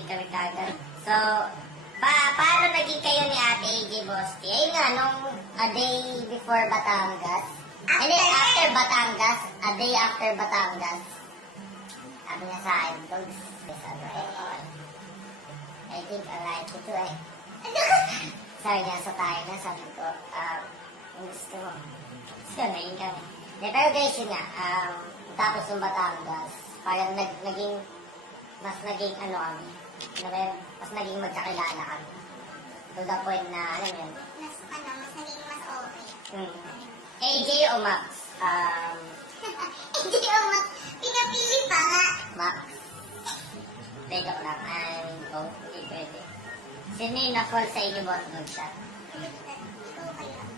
nag-meet kami kagad. So, paano naging kayo ni Ate AJ Bosti? Ayun nga, nung a day before Batangas. Hindi, after Batangas. A day after Batangas. Sabi niya sa akin, dogs. Sabi ko, I think I like it too eh. Sabi niya, sa tayo na, sabi ko, gusto mo. So, naging kami. Pero guys, yun nga, tapos ng Batangas, parang mas naging kami, mas naging magkakilala kami. To the point na, alam yun. Mas naging mas okay. AJ o Max? AJ o Max? Pinapili pa nga. Max. Teka ko lang, hindi pwede. Sino yung na-fall sa inyo, boss? Mag-shot.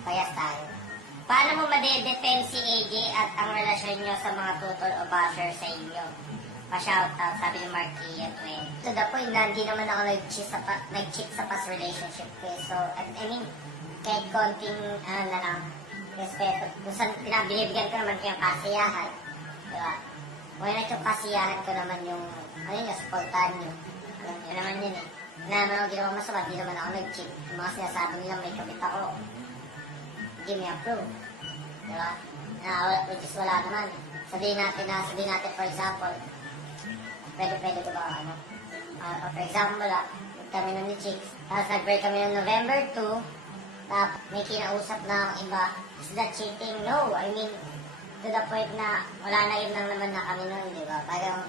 Payas tayo. Paano mo madedefend si AJ at ang relasyon nyo sa mga tutol o basher sa inyo? Pa-shoutout, sabi ni Marky at Wayne. To the point na hindi naman ako nag-cheat sa past relationship ko. So, I mean, kahit konting, na lang, respeto. Kung saan binibigyan ko naman yung kasiyahan. Diba? Kung yun yung kasiyahan ko naman yung, supportahan nyo. Yun naman yun eh. Naman ako ginawa masama, di naman ako nag-cheat. Yung mga sinasabi nilang may kabit ako. Give me a proof. Diba? Which is wala naman. Sabihin natin for example, pwede ko ba for example, kami nun ni Chicks, tapos nag-break kami ng November 2, tapos may kinausap na ang iba. Is that cheating? No. I mean, to the point na wala na yun lang naman na kami nun, di ba? Parang,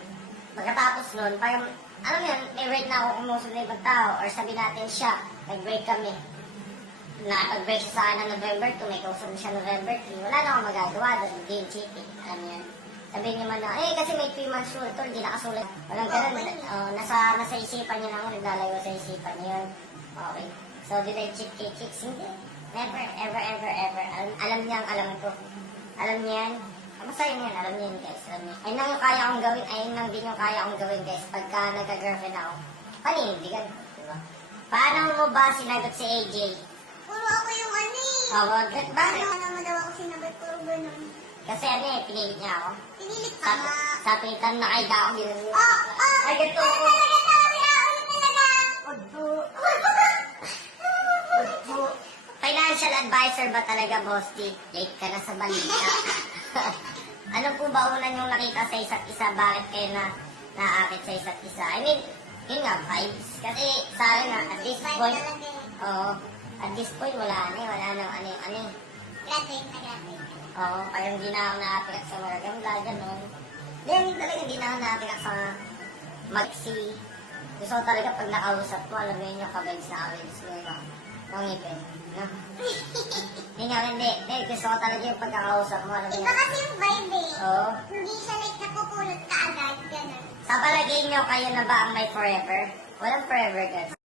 pagkatapos nun, parang, alam mo yun, may break na ako kumusap na ibang tao, or sabi natin siya, nag-break kami. Nakapag-break siya sa akin ng November 2, may kausap na siya November 3, wala na akong magagawa doon, hindi yung cheating. Alam mo yun? Sabihin niyo man na, kasi may 3 months rule, tol, hindi nakasulat. Walang ganun, nasa isipan niya lang, naglalayo sa isipan niya yun. Okay. So, did I cheat kay Chicks? Hindi. Never, ever, ever, ever. Alam niya ang alam ko. Alam niya yan. Basta yun yan, alam niya yun, guys. Alam niya. Ayun lang yung kaya kong gawin, ayun lang din yung kaya kong gawin, guys. Pagka nagka-girlfriend ako, paninindigan. Diba? Paano mo ba sinagot si AJ? Puro ako yung Bakit? Paano mo daw ako sinagot? Puro ganun. Kasi pinilit niya ako. Pinilit ka nga. Sa tuwitan na kay Dao, gano'n. Ay, ganito ako. Financial advisor ba talaga, Boss D? Late ka na sa balita. Ano po ba una niyong nakita sa isa't isa? Bakit kayo naakit sa isa't isa? I mean, yun nga, vibes. Kasi sa akin nga, at this point, at this point, wala nang Graduate na graduate. Parang hindi na ako naapikat sa mga ganda, gano'n. Then, talaga hindi na ako naapikat sa magsi. Gusto ko talaga pag nakausap ko, alam mo yun yung kabeds na kabeds mo, mangipin, no? Hindi. Gusto ko talaga yung pagkakausap mo, alam mo yun. Iba kasi yung vibe eh. Oo. Hindi siya like napupulot ka agad, gano'n. Sa palagay nyo, kayo na ba ang may forever? Walang forever, guys.